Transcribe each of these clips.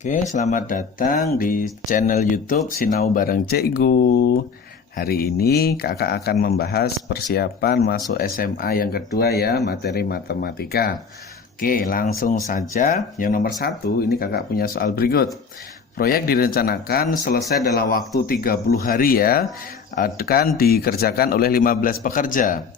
Oke, selamat datang di channel YouTube Sinau Bareng Cikgu. Hari ini kakak akan membahas persiapan masuk SMA yang kedua ya, materi matematika. Oke, langsung saja. Yang nomor 1, ini kakak punya soal berikut. Proyek direncanakan selesai dalam waktu 30 hari ya, akan dikerjakan oleh 15 pekerja.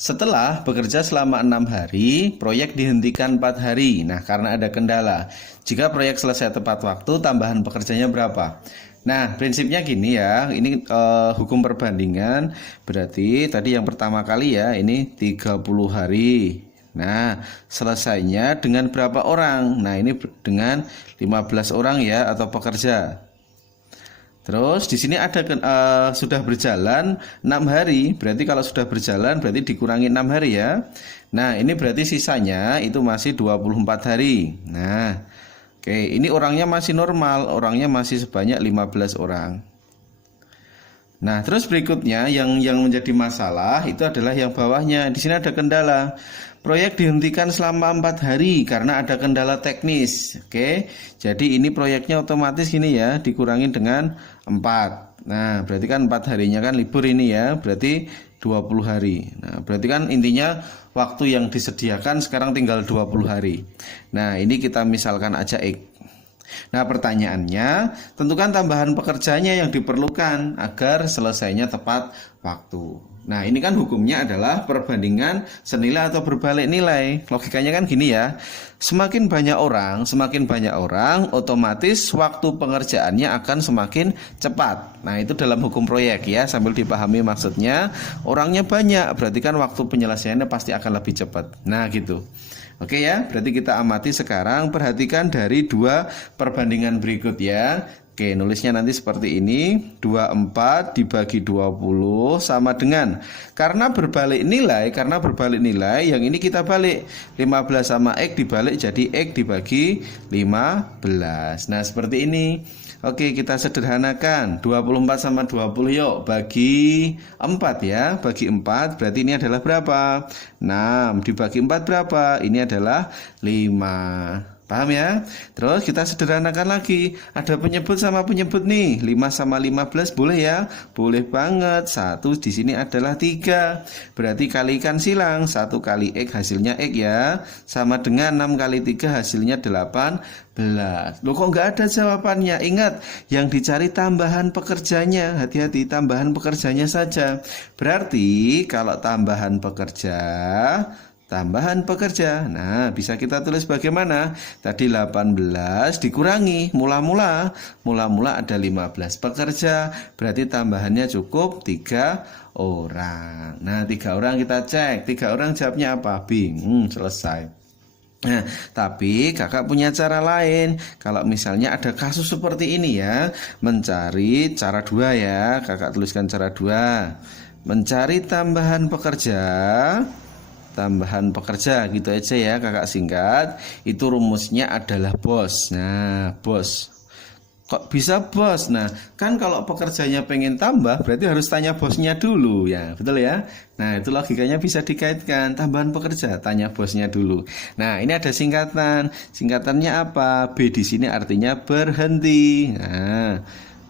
Setelah bekerja selama 6 hari, proyek dihentikan 4 hari. Nah, karena ada kendala. Jika proyek selesai tepat waktu, tambahan pekerjanya berapa? Nah, prinsipnya gini ya. Ini hukum perbandingan. Berarti tadi yang pertama kali ya, ini 30 hari. Nah, selesainya dengan berapa orang? Nah, ini dengan 15 orang ya atau pekerja. Terus di sini ada sudah berjalan 6 hari. Berarti kalau sudah berjalan berarti dikurangi 6 hari ya. Nah, ini berarti sisanya itu masih 24 hari. Nah, oke, ini orangnya masih normal, orangnya masih sebanyak 15 orang. Nah, terus berikutnya yang menjadi masalah itu adalah yang bawahnya. Di sini ada kendala. Proyek dihentikan selama 4 hari karena ada kendala teknis. Oke. Jadi ini proyeknya otomatis gini ya, dikurangi dengan 4. Nah, berarti kan 4 harinya kan libur ini ya, berarti 20 hari. Nah, berarti kan intinya waktu yang disediakan sekarang tinggal 20 hari. Nah, ini kita misalkan aja X. Nah, pertanyaannya, tentukan tambahan pekerjanya yang diperlukan agar selesainya tepat waktu. Nah, ini kan hukumnya adalah perbandingan senilai atau berbalik nilai. Logikanya kan gini ya. Semakin banyak orang, otomatis waktu pengerjaannya akan semakin cepat. Nah, itu dalam hukum proyek ya, sambil dipahami maksudnya. Orangnya banyak, berarti kan waktu penyelesaiannya pasti akan lebih cepat. Nah, gitu. Oke ya, berarti kita amati sekarang, perhatikan dari dua perbandingan berikut ya. Oke, nulisnya nanti seperti ini, 24 dibagi 20 sama dengan, karena berbalik nilai, yang ini kita balik, 15 sama X dibalik jadi X dibagi 15. Nah, seperti ini. Oke, kita sederhanakan, 24 sama 20 yuk, bagi 4 ya, bagi 4, berarti ini adalah berapa? 6, dibagi 4 berapa? Ini adalah 5. Paham ya? Terus kita sederhanakan lagi. Ada penyebut sama penyebut nih. 5 sama 15 boleh ya? Boleh banget. 1 di sini adalah 3. Berarti kalikan silang. 1 kali X hasilnya X ya. Sama dengan 6 kali 3 hasilnya 18. Loh, kok nggak ada jawabannya? Ingat, yang dicari tambahan pekerjanya. Hati-hati, tambahan pekerjanya saja. Berarti kalau tambahan pekerja. Nah, bisa kita tulis bagaimana? Tadi 18 dikurangi mula-mula ada 15 pekerja, berarti tambahannya cukup 3 orang. Nah, 3 orang kita cek. 3 orang jawabnya apa? Bingung, selesai. Nah, tapi kakak punya cara lain. Kalau misalnya ada kasus seperti ini ya, mencari cara 2 ya. Kakak tuliskan cara 2. Mencari tambahan pekerja gitu aja ya, kakak singkat. Itu rumusnya adalah bos. Nah, bos, kok bisa bos? Nah, kan kalau pekerjanya pengen tambah berarti harus tanya bosnya dulu ya, betul ya. Nah, itu logikanya bisa dikaitkan, tambahan pekerja tanya bosnya dulu. Nah, ini ada singkatannya apa? B di sini artinya berhenti. Nah,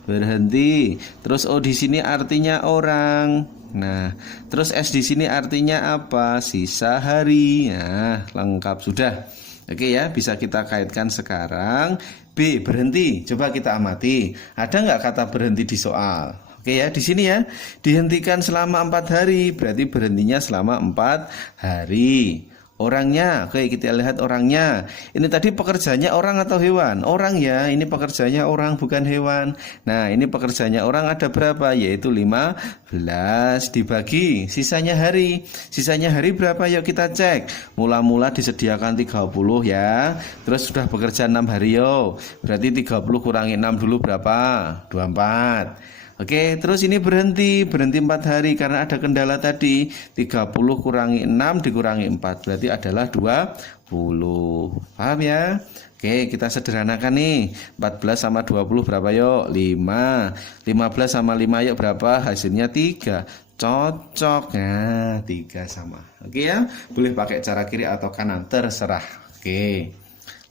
berhenti. Terus O di sini artinya orang. Nah, terus S di sini artinya apa? Sisa hari. Nah, lengkap sudah. Oke ya, bisa kita kaitkan sekarang. B, berhenti. Coba kita amati. Ada nggak kata berhenti di soal? Oke ya, di sini ya. Dihentikan selama 4 hari. Berarti berhentinya selama 4 hari. Orangnya, oke kita lihat orangnya. Ini tadi pekerjanya orang atau hewan? Orang ya, ini pekerjanya orang bukan hewan. Nah, ini pekerjanya orang ada berapa? Yaitu 15 dibagi sisanya hari. Sisanya hari berapa? Yuk kita cek. Mula-mula disediakan 30 ya. Terus sudah bekerja 6 hari yuk. Berarti 30 kurangi 6 dulu berapa? 24. Oke, terus ini berhenti 4 hari karena ada kendala tadi. 30 kurangi 6 dikurangi 4 berarti adalah 20. Paham ya? Oke, kita sederhanakan nih. 14 sama 20 berapa yuk? 5. 15 sama 5 yuk berapa? Hasilnya 3. Cocok. Nah, 3 sama. Oke ya? Boleh pakai cara kiri atau kanan, terserah. Oke.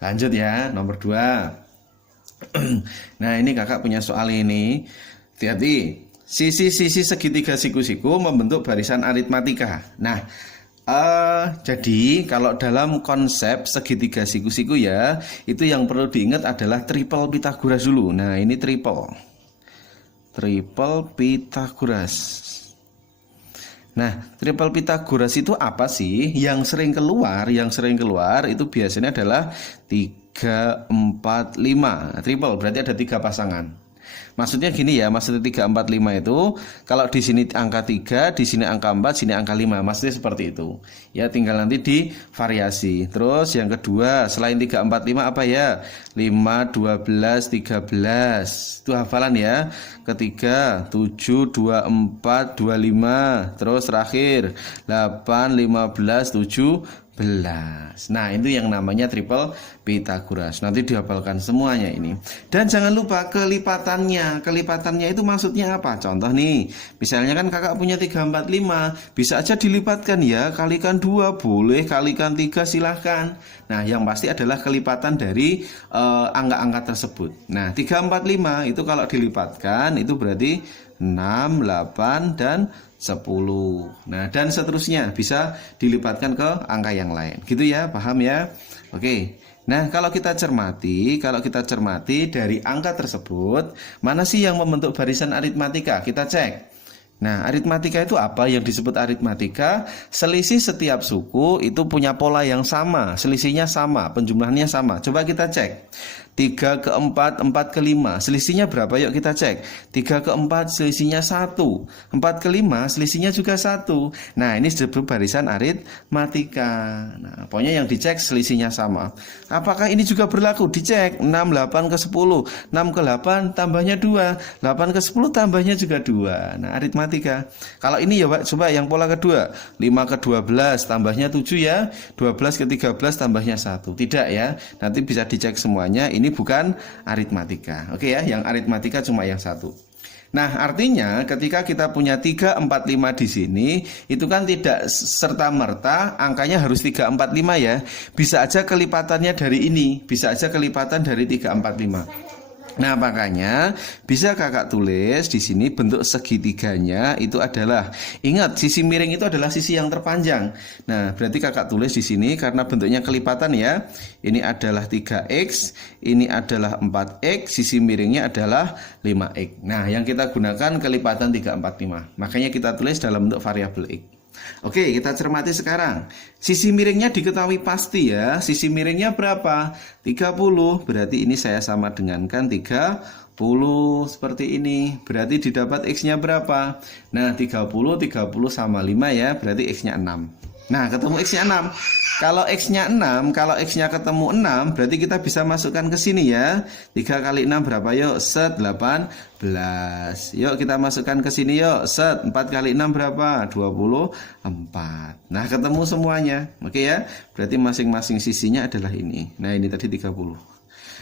Lanjut ya, nomor 2. Nah, ini kakak punya soal ini. Hati-hati. Sisi-sisi segitiga siku-siku membentuk barisan aritmatika. Nah, jadi kalau dalam konsep segitiga siku-siku ya, itu yang perlu diingat adalah triple Pythagoras dulu. Nah, ini triple Pythagoras. Nah, triple Pythagoras itu apa sih? Yang sering keluar itu biasanya adalah 3, 4, 5. Triple berarti ada 3 pasangan. Maksudnya gini ya, maksudnya 3, 4, 5 itu kalau di sini angka 3, di sini angka 4, sini angka 5. Maksudnya seperti itu. Ya, tinggal nanti di variasi. Terus yang kedua, selain 3, 4, 5 apa ya? 5, 12, 13. Itu hafalan ya. Ketiga, 7, 24, 25. Terus terakhir, 8, 15, 17. Nah, itu yang namanya triple Pythagoras. Nanti dihafalkan semuanya ini. Dan jangan lupa kelipatannya. Kelipatannya itu maksudnya apa? Contoh nih, misalnya kan kakak punya 3, 4, 5. Bisa aja dilipatkan ya. Kalikan 2 boleh, kalikan 3 silahkan. Nah, yang pasti adalah kelipatan dari angka-angka tersebut. Nah, 3, 4, 5 itu kalau dilipatkan itu berarti 6, 8, dan 10. Nah, dan seterusnya bisa dilipatkan ke angka yang lain. Gitu ya, paham ya? Oke. Nah, kalau kita cermati dari angka tersebut, mana sih yang membentuk barisan aritmatika? Kita cek. Nah, aritmatika itu apa? Yang disebut aritmatika, selisih setiap suku itu punya pola yang sama, selisihnya sama, penjumlahannya sama. Coba kita cek. 3 ke 4, 4 ke 5, selisihnya berapa? Yuk kita cek. 3 ke 4, selisihnya 1. 4 ke 5, selisihnya juga 1. Nah, ini disebut barisan aritmatika. Nah, pokoknya yang dicek selisihnya sama. Apakah ini juga berlaku? Dicek. 6, 8 ke 10. 6 ke 8 tambahnya 2. 8 ke 10 tambahnya juga 2. Nah, aritmatika. Kalau ini ya Pak, coba yang pola kedua. 5 ke 12 tambahnya 7 ya. 12 ke 13 tambahnya 1. Tidak ya. Nanti bisa dicek semuanya. Ini bukan aritmatika. Oke ya, yang aritmatika cuma yang satu. Nah, artinya ketika kita punya 3, 4, 5 di sini, itu kan tidak serta-merta angkanya harus 3, 4, 5 ya. Bisa aja kelipatannya dari ini, bisa aja kelipatan dari 3, 4, 5. Nah, makanya bisa kakak tulis di sini bentuk segitiganya itu adalah, ingat sisi miring itu adalah sisi yang terpanjang. Nah, berarti kakak tulis di sini karena bentuknya kelipatan ya. Ini adalah 3x, ini adalah 4x, sisi miringnya adalah 5x. Nah, yang kita gunakan kelipatan 3, 4, 5. Makanya kita tulis dalam bentuk variabel x. Oke, kita cermati sekarang. Sisi miringnya diketahui pasti ya. Sisi miringnya berapa? 30. Berarti ini saya sama dengankan 30 seperti ini. Berarti didapat X-nya berapa? Nah, 30 sama 5 ya. Berarti X-nya 6. Nah, ketemu X-nya 6. Kalau X-nya 6, kalau X-nya ketemu 6, berarti kita bisa masukkan ke sini ya. 3 kali 6 berapa yuk? Set 18. Yuk kita masukkan ke sini yuk. Set 4 kali 6 berapa? 24. Nah, ketemu semuanya. Oke ya. Berarti masing-masing sisinya adalah ini. Nah, ini tadi 30.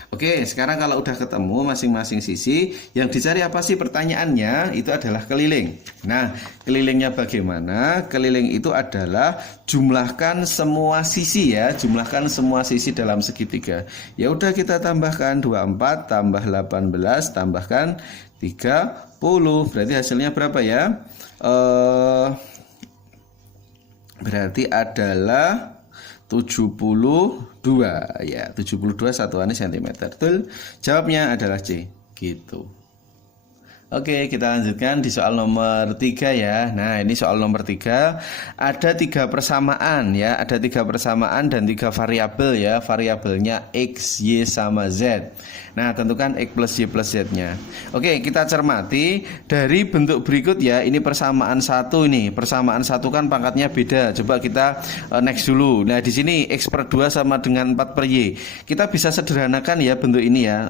Oke, sekarang kalau udah ketemu masing-masing sisi, yang dicari apa sih pertanyaannya? Itu adalah keliling. Nah, kelilingnya bagaimana? Keliling itu adalah jumlahkan semua sisi ya, jumlahkan semua sisi dalam segitiga. Ya udah kita tambahkan 24 tambah 18 tambahkan 30. Berarti hasilnya berapa ya? Berarti adalah 72 ya, 72 satuannya cm. Betul? Jawabnya adalah C. Gitu. Oke, kita lanjutkan di soal nomor 3 ya. Nah, ini soal nomor 3. Ada 3 persamaan ya, ada 3 persamaan dan 3 variabel ya. Variabelnya X, Y, sama Z. Nah, tentukan X plus Y plus Z-nya. Oke, kita cermati dari bentuk berikut ya. Ini persamaan 1 ini. Persamaan 1 kan pangkatnya beda. Coba kita next dulu. Nah, di sini X per 2 sama dengan 4 per Y. Kita bisa sederhanakan ya bentuk ini ya.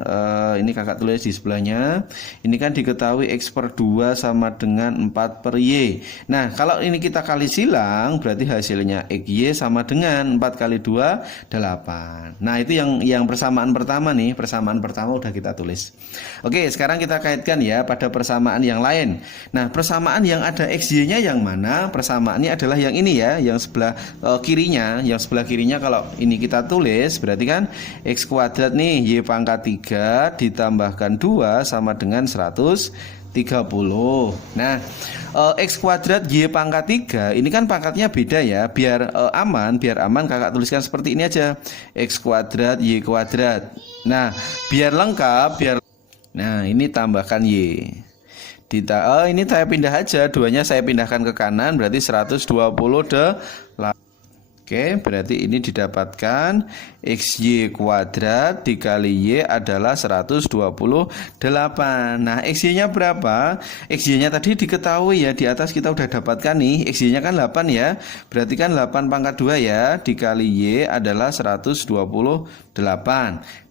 Ini kakak tulis di sebelahnya. Ini kan diketahui diketahui X per 2 sama dengan 4 per Y. Nah, kalau ini kita kali silang, berarti hasilnya XY sama dengan 4 kali 2, 8. Nah, itu yang persamaan pertama nih. Persamaan pertama udah kita tulis. Oke, sekarang kita kaitkan ya pada persamaan yang lain. Nah, persamaan yang ada XY-nya yang mana? Persamaannya adalah yang ini ya, yang sebelah kirinya. Yang sebelah kirinya kalau ini kita tulis, berarti kan X kuadrat nih, Y pangkat 3 ditambahkan 2 sama dengan 130. Nah, X kuadrat Y pangkat 3 ini kan pangkatnya beda ya. Biar aman kakak tuliskan seperti ini aja, X kuadrat Y kuadrat. Nah, biar lengkap, nah ini tambahkan Y. Ini saya pindah aja, duanya saya pindahkan ke kanan, berarti 128. Oke, berarti ini didapatkan XY kuadrat dikali Y adalah 128. Nah, XY-nya berapa? XY-nya tadi diketahui ya, di atas kita udah dapatkan nih. XY-nya kan 8 ya. Berarti kan 8 pangkat 2 ya, dikali Y adalah 128.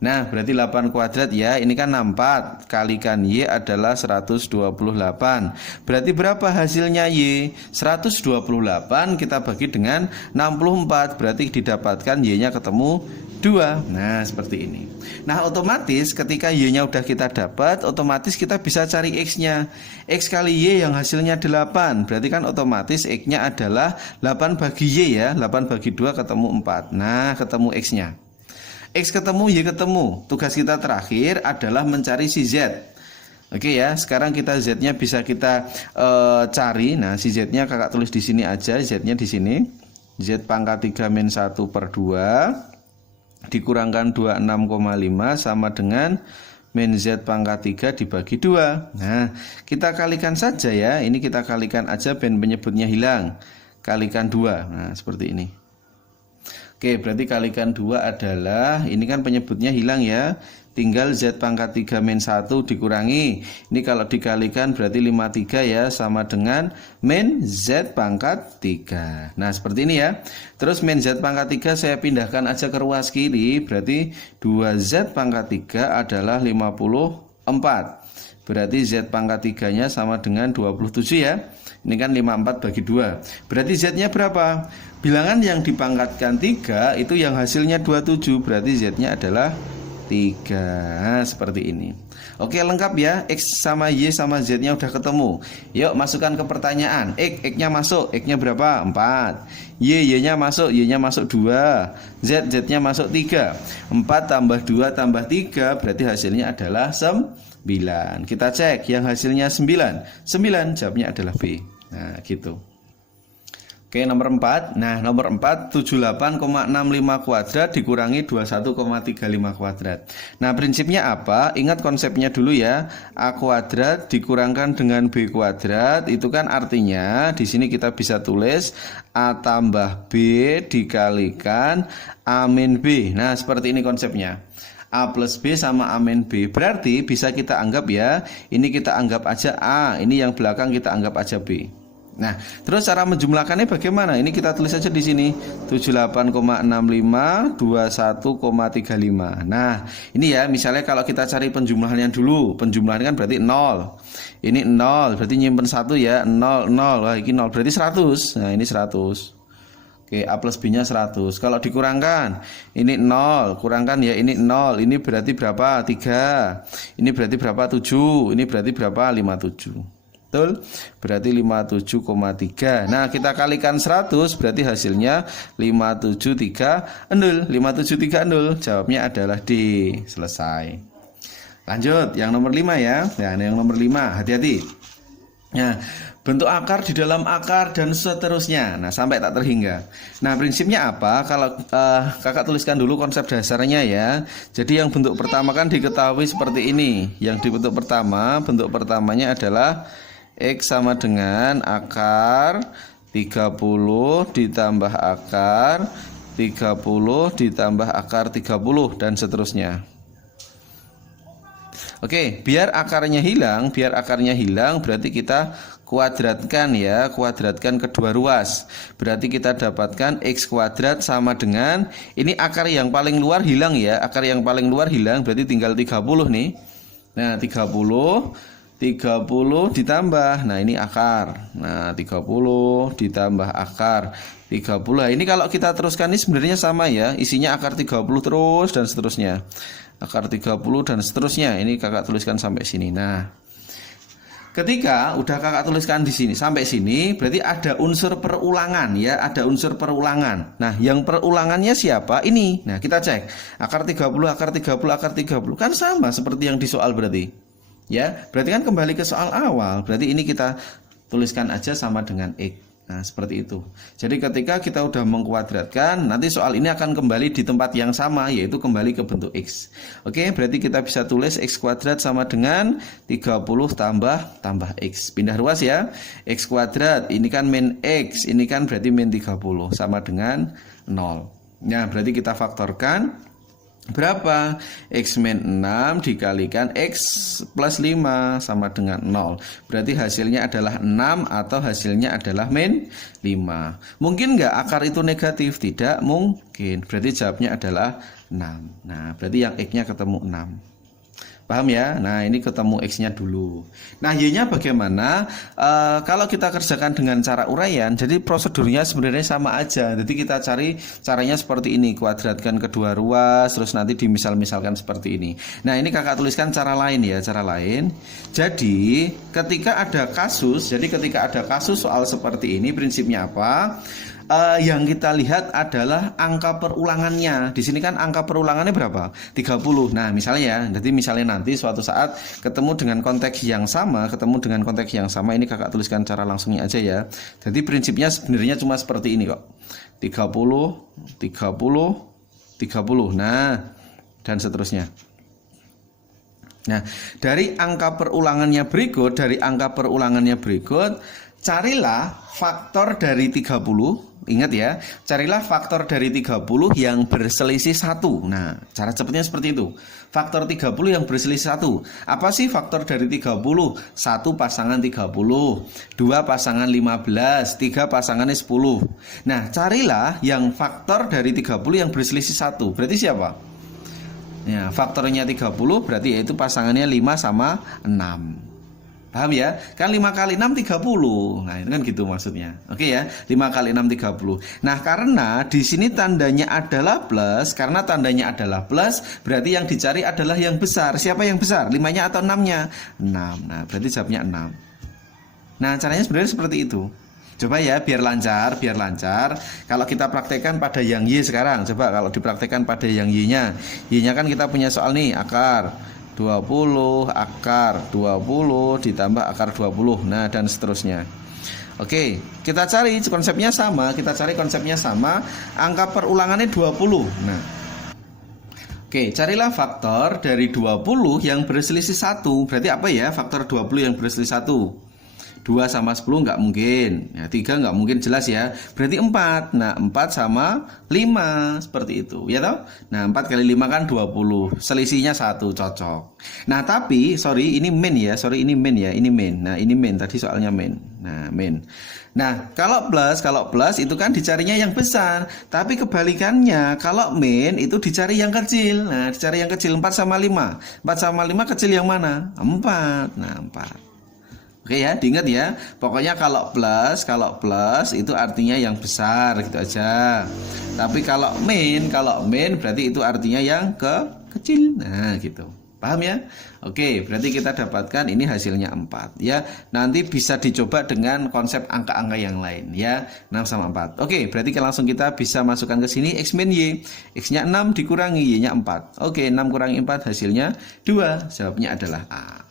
Nah, berarti 8 kuadrat ya, ini kan 64. Kalikan Y adalah 128. Berarti berapa hasilnya Y? 128 kita bagi dengan 64. Berarti didapatkan Y-nya ketemu 2. Nah, seperti ini. Nah, otomatis ketika Y-nya udah kita dapat, otomatis kita bisa cari X-nya. X kali Y yang hasilnya 8. Berarti kan otomatis X-nya adalah 8 bagi Y ya. 8 bagi 2 ketemu 4. Nah, ketemu X-nya. X ketemu, Y ketemu. Tugas kita terakhir adalah mencari si Z. Oke ya, sekarang kita Z-nya bisa kita cari. Nah, si Z-nya kakak tulis di sini aja, Z-nya di sini. Z pangkat 3 min 1 per 2 dikurangkan 26,5 sama dengan min Z pangkat 3 dibagi 2. Nah, kita kalikan saja ya. Ini kita kalikan aja ben penyebutnya hilang. Kalikan 2. Nah, seperti ini. Oke, berarti kalikan 2 adalah, ini kan penyebutnya hilang ya. Tinggal Z pangkat 3 min 1 dikurangi. Ini kalau dikalikan berarti 53 ya, sama dengan min Z pangkat 3. Nah, seperti ini ya. Terus min Z pangkat 3 saya pindahkan aja ke ruas kiri. Berarti 2Z pangkat 3 adalah 54. Berarti Z pangkat 3-nya sama dengan 27 ya. Ini kan 54 bagi 2. Berarti Z-nya berapa? Bilangan yang dipangkatkan 3 itu yang hasilnya 27. Berarti Z-nya adalah 3. Seperti ini. Oke, lengkap ya. X sama Y sama Z-nya udah ketemu. Yuk masukkan ke pertanyaan. X-nya masuk. X-nya berapa? 4. Y-nya masuk. Y-nya masuk 2. Z-nya masuk 3. 4 tambah 2 tambah 3 berarti hasilnya adalah 9. Kita cek yang hasilnya 9. 9 jawabnya adalah B. Nah, gitu. Oke, nomor 4. Nah, nomor 4 78,65 kuadrat dikurangi 21,35 kuadrat. Nah, prinsipnya apa? Ingat konsepnya dulu ya. A kuadrat dikurangkan dengan B kuadrat, itu kan artinya di sini kita bisa tulis A tambah B dikalikan A min B. Nah, seperti ini konsepnya. A plus B sama A min B. Berarti bisa kita anggap ya, ini kita anggap aja A, ini yang belakang kita anggap aja B. Nah, terus cara menjumlahkannya bagaimana? Ini kita tulis aja di sini 78,65 21,35. Nah, ini ya, misalnya kalau kita cari penjumlahannya dulu, penjumlahannya kan berarti 0. Ini 0, berarti nyimpen 1 ya, 0 0. Wah, ini 0 berarti 100. Nah, ini 100. Oke, A plus B-nya 100. Kalau dikurangkan, ini 0, kurangkan ya, ini 0. Ini berarti berapa? 3. Ini berarti berapa? 7. Ini berarti berapa? 57. Betul? Berarti 57,3. Nah, kita kalikan 100 berarti hasilnya 573,0. 573,0. Jawabnya adalah D. Selesai. Lanjut, yang nomor 5 ya. Nah, yang nomor 5, hati-hati. Nah, bentuk akar di dalam akar dan seterusnya. Nah, sampai tak terhingga. Nah, prinsipnya apa? Kalau kakak tuliskan dulu konsep dasarnya ya. Jadi yang bentuk pertama kan diketahui seperti ini. Yang di bentuk pertamanya adalah X sama dengan akar 30 ditambah akar 30 ditambah akar 30 dan seterusnya. Oke, biar akarnya hilang berarti kita kuadratkan ya, kuadratkan kedua ruas. Berarti kita dapatkan X kuadrat sama dengan, ini akar yang paling luar hilang ya, akar yang paling luar hilang berarti tinggal 30 nih. Nah, 30 30 ditambah, nah ini akar. Nah 30 ditambah akar 30. Nah, ini kalau kita teruskan ini sebenarnya sama ya, isinya akar 30 terus dan seterusnya. Akar 30 dan seterusnya. Ini kakak tuliskan sampai sini. Nah, ketika udah kakak tuliskan di sini sampai sini, berarti ada unsur perulangan ya, ada unsur perulangan. Nah, yang perulangannya siapa? Ini. Nah, kita cek. Akar 30, akar 30, akar 30 kan sama seperti yang di soal berarti. Ya, berarti kan kembali ke soal awal. Berarti ini kita tuliskan aja sama dengan X. Nah, seperti itu. Jadi ketika kita udah mengkuadratkan, nanti soal ini akan kembali di tempat yang sama, yaitu kembali ke bentuk X. Oke, berarti kita bisa tulis X kuadrat sama dengan 30 tambah X. Pindah ruas ya. X kuadrat, ini kan min X, ini kan berarti min 30, sama dengan 0. Nah, berarti kita faktorkan. Berapa? X min 6 dikalikan X plus 5 sama dengan 0. Berarti hasilnya adalah 6 atau hasilnya adalah min 5. Mungkin nggak akar itu negatif? Tidak mungkin. Berarti jawabnya adalah 6. Nah, berarti yang X-nya ketemu 6. Paham ya? Nah, ini ketemu X-nya dulu. Nah, Y-nya bagaimana? Kalau kita kerjakan dengan cara uraian, jadi prosedurnya sebenarnya sama aja. Jadi kita cari caranya seperti ini. Kuadratkan kedua ruas, terus nanti dimisal-misalkan seperti ini. Nah, ini kakak tuliskan cara lain ya, cara lain. Jadi, ketika ada kasus soal seperti ini, prinsipnya apa? Yang kita lihat adalah angka perulangannya. Di sini kan angka perulangannya berapa? 30. Nah, misalnya ya, jadi misalnya nanti suatu saat ketemu dengan konteks yang sama, ini kakak tuliskan cara langsungnya aja ya. Jadi prinsipnya sebenarnya cuma seperti ini kok. 30, 30, 30. Nah, dan seterusnya. Nah, dari angka perulangannya berikut, carilah faktor dari 30. Ingat ya, carilah faktor dari 30 yang berselisih 1. Nah, cara cepatnya seperti itu. Faktor 30 yang berselisih 1. Apa sih faktor dari 30? 1 pasangan 30, 2 pasangan 15, 3 pasangannya 10. Nah, carilah yang faktor dari 30 yang berselisih 1. Berarti siapa? Ya, faktornya 30 berarti yaitu pasangannya 5 sama 6. Paham ya? Kan 5 kali 6 30. Nah, itu kan gitu maksudnya. Oke ya, 5 kali 6 30. Nah, karena di sini tandanya adalah plus, berarti yang dicari adalah yang besar. Siapa yang besar? 5-nya atau 6-nya? 6. Nah, berarti jawabnya 6. Nah, caranya sebenarnya seperti itu. Coba ya, biar lancar. Kalau kita praktekkan pada yang Y sekarang. Coba kalau dipraktekkan pada yang Y-nya. Y-nya kan kita punya soal nih, akar 20, akar 20 ditambah akar 20. Nah, dan seterusnya. Oke, kita cari konsepnya sama. Angka perulangannya 20. Nah, oke, carilah faktor dari 20 yang berselisih 1. Berarti apa ya faktor 20 yang berselisih 1? 2 sama 10 nggak mungkin ya, 3 nggak mungkin jelas ya, berarti 4. Nah, 4 sama 5 seperti itu ya toh. Nah, 4 kali 5 kan 20, selisihnya 1, cocok. Nah, tapi ini min ya. Nah, ini min tadi soalnya min. Nah, min. Nah, kalau plus itu kan dicarinya yang besar. Tapi kebalikannya, kalau min itu dicari yang kecil. Nah, dicari yang kecil 4 sama 5. 4 sama 5 kecil yang mana? 4. Nah, 4. Oke ya, diingat ya. Pokoknya kalau plus itu artinya yang besar gitu aja. Tapi kalau min berarti itu artinya yang kecil. Nah, gitu. Paham ya? Oke, berarti kita dapatkan ini hasilnya 4 ya. Nanti bisa dicoba dengan konsep angka-angka yang lain ya. 6 sama 4. Oke, berarti langsung kita bisa masukkan ke sini X min Y. X-nya 6 dikurangi Y-nya 4. Oke, 6 kurangi 4 hasilnya 2. Jawabnya adalah A.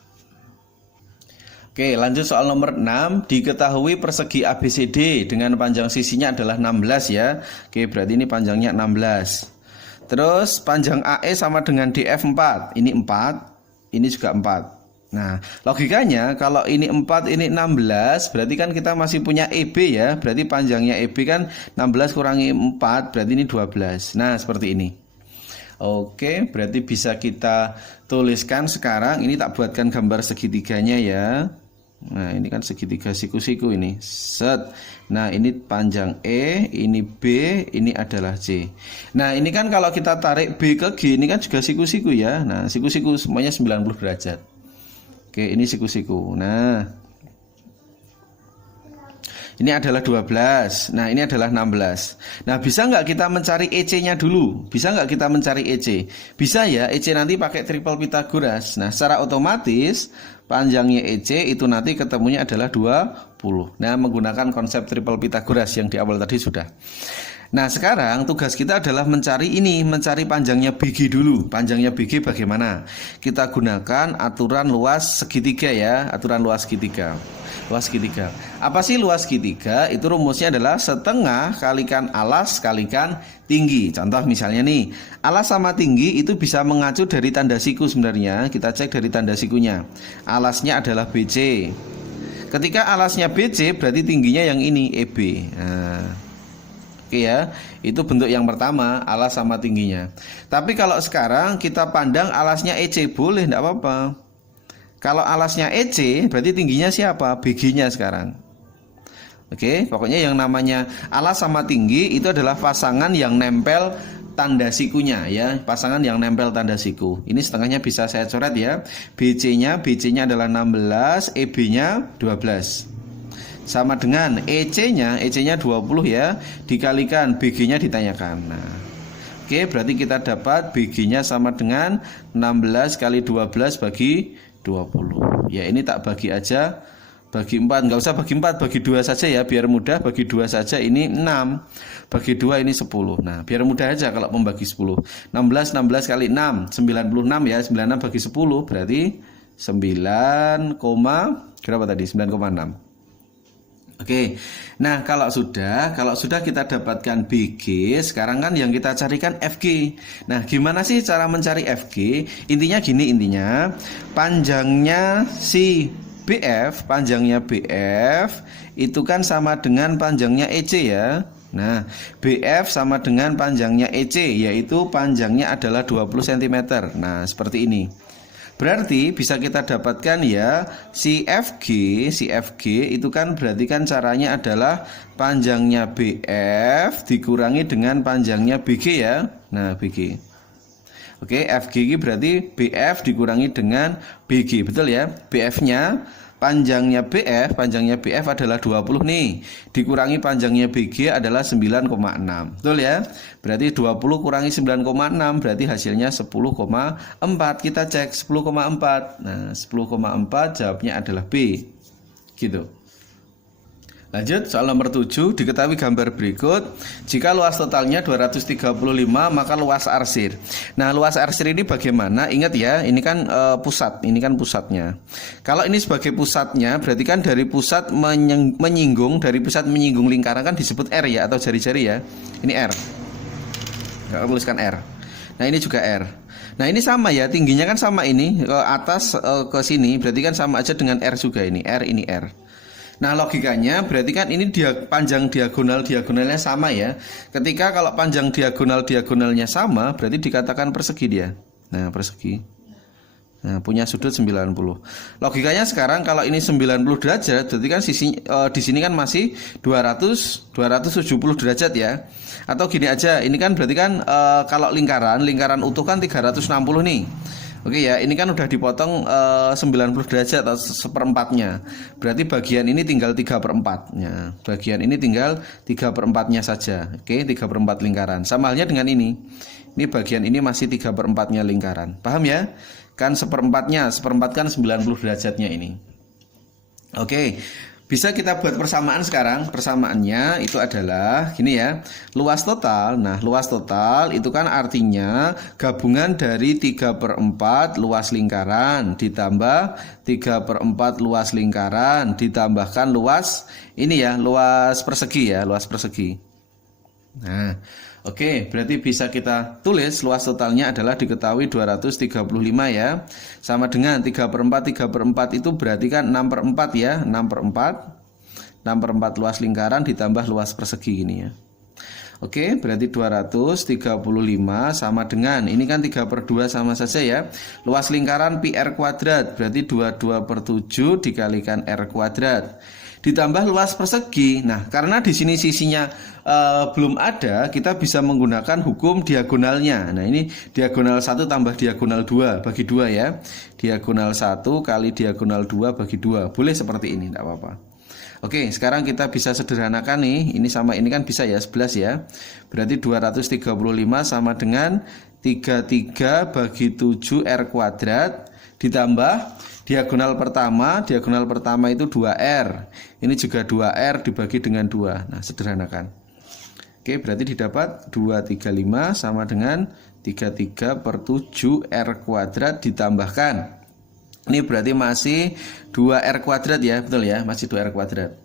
Oke, lanjut soal nomor 6. Diketahui persegi ABCD dengan panjang sisinya adalah 16 ya. Oke, berarti ini panjangnya 16. Terus panjang AE sama dengan DF 4. Ini 4, ini juga 4. Nah, logikanya kalau ini 4, ini 16, berarti kan kita masih punya EB ya. Berarti panjangnya EB kan 16 kurangi 4, berarti ini 12. Nah, seperti ini. Oke, berarti bisa kita tuliskan sekarang. Ini tak buatkan gambar segitiganya ya. Nah, ini kan segitiga siku-siku ini. Set. Nah, ini panjang E, ini B, ini adalah C. Nah, ini kan kalau kita tarik B ke G, ini kan juga siku-siku ya. Nah, siku-siku semuanya 90 derajat. Oke, ini siku-siku. Nah, ini adalah 12. Nah, ini adalah 16. Nah, bisa nggak kita mencari EC-nya dulu? Bisa nggak kita mencari EC? Bisa ya, EC nanti pakai triple Pythagoras. Nah, secara otomatis panjangnya EC itu nanti ketemunya adalah 20. Nah, menggunakan konsep triple Pythagoras yang di awal tadi sudah. Nah, sekarang tugas kita adalah mencari panjangnya BG dulu. Panjangnya BG bagaimana? Kita gunakan aturan luas segitiga ya, aturan luas segitiga. Luas segitiga. Apa sih luas segitiga? Itu rumusnya adalah setengah kalikan alas kalikan tinggi. Contoh misalnya nih, alas sama tinggi itu bisa mengacu dari tanda siku sebenarnya. Kita cek dari tanda sikunya. Alasnya adalah BC. Ketika alasnya BC berarti tingginya yang ini EB. Nah, oke ya, itu bentuk yang pertama, alas sama tingginya. Tapi kalau sekarang kita pandang alasnya EC, boleh, enggak apa-apa. Kalau alasnya EC, berarti tingginya siapa? BG-nya sekarang. Oke, pokoknya yang namanya alas sama tinggi itu adalah pasangan yang nempel tanda sikunya ya, pasangan yang nempel tanda siku. Ini setengahnya bisa saya coret ya. BC-nya adalah 16, EB-nya 12. Sama dengan EC-nya 20 ya, dikalikan BG-nya ditanyakan. Nah, oke, berarti kita dapat BG-nya sama dengan 16 kali 12 bagi 20. Ya, ini tak bagi aja, bagi 4, nggak usah bagi 4, bagi 2 saja ya, biar mudah. Bagi 2 saja, ini 6, bagi 2 ini 10. Nah, biar mudah aja kalau membagi 10. 16 kali 6, 96 ya, 96 bagi 10 berarti 9, berapa tadi? 9,6. Oke, nah kalau sudah kita dapatkan BG, sekarang kan yang kita carikan FG. Nah, gimana sih cara mencari FG? Intinya gini, panjangnya si panjangnya BF itu kan sama dengan panjangnya EC ya. Nah, BF sama dengan panjangnya EC, yaitu panjangnya adalah 20 cm. Nah, seperti ini. Berarti bisa kita dapatkan ya, si FG itu kan berarti kan caranya adalah panjangnya BF dikurangi dengan panjangnya BG ya. Nah, BG. Oke, FG ini berarti BF dikurangi dengan BG, betul ya? BF-nya panjangnya BF adalah 20 nih. Dikurangi panjangnya BG adalah 9,6. Betul ya? Berarti 20 kurangi 9,6 berarti hasilnya 10,4. Kita cek 10,4. Nah, 10,4 jawabnya adalah B. Gitu. Lanjut, soal nomor 7, diketahui gambar berikut. Jika luas totalnya 235, maka luas arsir. Nah, luas arsir ini bagaimana? Ingat ya, ini kan pusat, ini kan pusatnya. Kalau ini sebagai pusatnya, berarti kan dari pusat menyinggung lingkaran kan disebut R ya, atau jari-jari ya. Ini R. Kita tuliskan R. Nah, ini juga R. Nah, ini sama ya, tingginya kan sama ini, ke atas ke sini, berarti kan sama aja dengan R juga ini. R, ini R. Nah, logikanya berarti kan ini panjang diagonalnya sama ya. Ketika kalau panjang diagonalnya sama, berarti dikatakan persegi dia. Nah, persegi. Nah, punya sudut 90. Logikanya sekarang kalau ini 90 derajat, berarti kan di sini kan masih 270 derajat ya. Atau gini aja, ini kan berarti kan kalau lingkaran utuh kan 360 nih. Oke ya, ini kan udah dipotong 90 derajat atau seperempatnya. Berarti bagian ini tinggal 3/4 ya. Bagian ini tinggal 3/4-nya saja. Oke, 3/4 lingkaran. Sama halnya dengan ini. Ini bagian ini masih 3/4-nya lingkaran. Paham ya? Kan seperempat kan 90 derajatnya ini. Oke. Bisa kita buat persamaan sekarang. Persamaannya itu adalah gini ya. Luas total. Nah, luas total itu kan artinya gabungan dari 3/4 luas lingkaran ditambah 3/4 luas lingkaran ditambahkan luas ini ya, luas persegi ya, luas persegi. Nah, oke, berarti bisa kita tulis luas totalnya adalah diketahui 235 ya. Sama dengan 3/4 itu berarti kan 6/4 ya. 6/4 luas lingkaran ditambah luas persegi ini ya. Oke, berarti 235 sama dengan, ini kan 3/2 sama saja ya. Luas lingkaran pi R kuadrat, berarti 22/7 dikalikan R kuadrat. ditambah luas persegi. Nah, karena di sini sisinya belum ada, kita bisa menggunakan hukum diagonalnya. Nah, ini diagonal 1 tambah diagonal 2 bagi 2 ya. Diagonal 1 kali diagonal 2 bagi 2. Boleh seperti ini, tidak apa-apa. Oke, sekarang kita bisa sederhanakan nih. Ini sama ini kan bisa ya, 11 ya. Berarti 235 sama dengan 33 bagi 7 R kuadrat ditambah diagonal pertama itu 2R. Ini juga 2R dibagi dengan 2. Nah, sederhanakan. Oke, berarti didapat 235 sama dengan 33 per 7 R kuadrat ditambahkan. Ini berarti masih 2R kuadrat ya, betul ya, masih 2R kuadrat.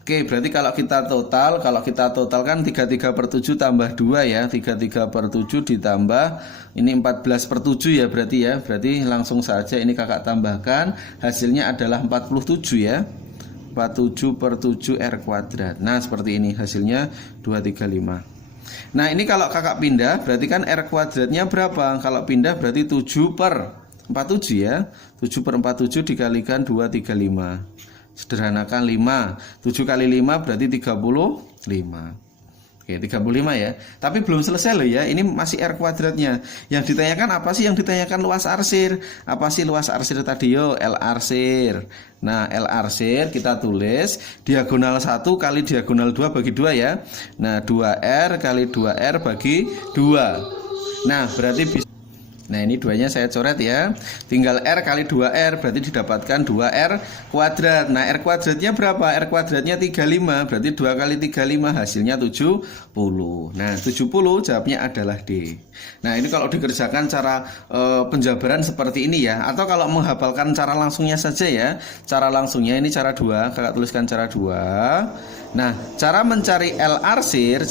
Oke, berarti kalau kita total kan 33 per 7 tambah 2 ya, 33 per 7 ditambah ini 14 per 7 ya berarti langsung saja ini kakak tambahkan, hasilnya adalah 47 ya, 47 per 7 R kuadrat. Nah seperti ini hasilnya 235. Nah ini kalau kakak pindah berarti kan R kuadratnya berapa? Kalau pindah berarti 7 per 47 ya, 7 per 47 dikalikan 235. Sederhanakan 5, 7 kali 5 berarti 35. Oke, 35 ya. Tapi belum selesai loh ya. Ini masih R kuadratnya. Yang ditanyakan apa sih? Yang ditanyakan luas arsir. Apa sih luas arsir tadi yo? L arsir. Nah, L arsir kita tulis diagonal 1 kali diagonal 2 bagi 2 ya. Nah, 2R kali 2R bagi 2. Nah, berarti bisa. Nah ini duanya saya coret ya. Tinggal R kali 2R berarti didapatkan 2R kuadrat. Nah R kuadratnya berapa? R kuadratnya 35. Berarti 2 kali 35 hasilnya 70. Nah 70 jawabnya adalah D. Nah ini kalau dikerjakan cara penjabaran seperti ini ya. Atau kalau menghafalkan cara langsungnya saja ya. Cara langsungnya ini cara 2. Kakak tuliskan cara 2. Nah cara mencari L arsir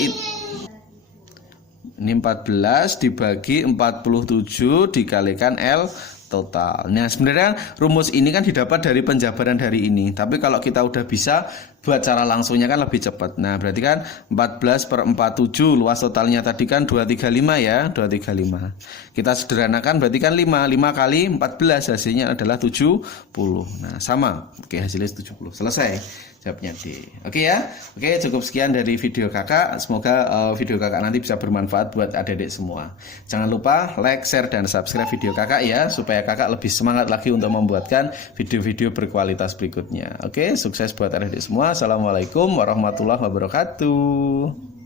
itu ini 14 dibagi 47 dikalikan L total. Nah sebenarnya rumus ini kan didapat dari penjabaran dari ini. Tapi kalau kita udah bisa buat cara langsungnya kan lebih cepat. Nah berarti kan 14 per 47 luas totalnya tadi kan 235 ya, 235. Kita sederhanakan berarti kan 5 kali 14 hasilnya adalah 70. Nah sama. Oke hasilnya 70. Selesai. Jawabnya D. Oke ya. Oke cukup sekian dari video kakak. Semoga video kakak nanti bisa bermanfaat buat adik-adik semua. Jangan lupa like, share, dan subscribe video kakak ya. Supaya kakak lebih semangat lagi untuk membuatkan video-video berkualitas berikutnya. Oke sukses buat adik-adik semua. Assalamualaikum warahmatullahi wabarakatuh.